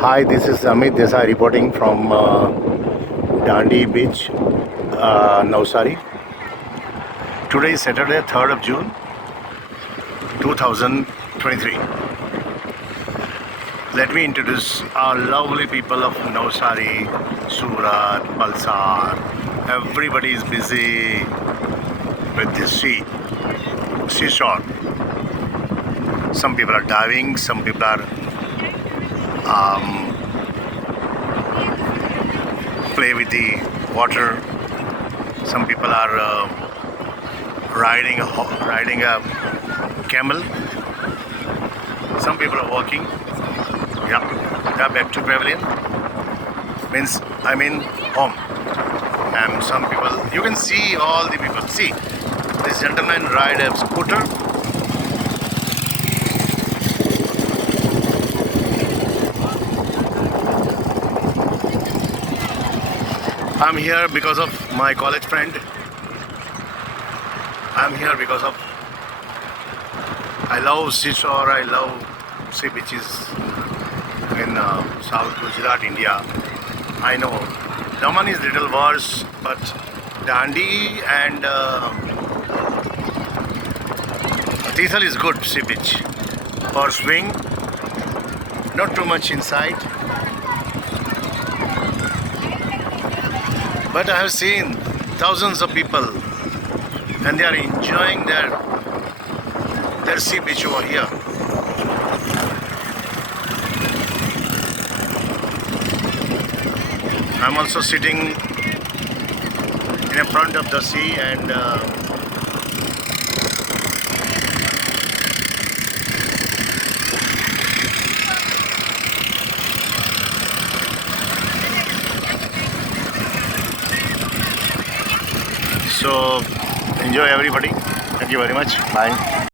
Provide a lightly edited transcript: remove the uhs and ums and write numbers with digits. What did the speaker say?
Hi, this is Amit Desai reporting from Dandi Beach, Navsari. Today is Saturday, 3rd of June, 2023. Let me introduce our lovely people of Navsari, Surat, Valsad. Everybody is busy with this seashore. Some people are diving, some people are play with the water. Some people are riding a camel. Some people are walking. Yeah, back to pavilion. Means I'm in home. And some people, you can see all the people. See, this gentleman ride a scooter. I'm here because of my college friend. I'm here because of I love seashore, I love sea beaches in South Gujarat, India. I know Daman is little worse, but Dandi and Tithal is good sea beach for swing. Not too much inside. But I have seen thousands of people and they are enjoying their sea beach over here. I'm also sitting in front of the sea and so enjoy everybody. Thank you very much. Bye.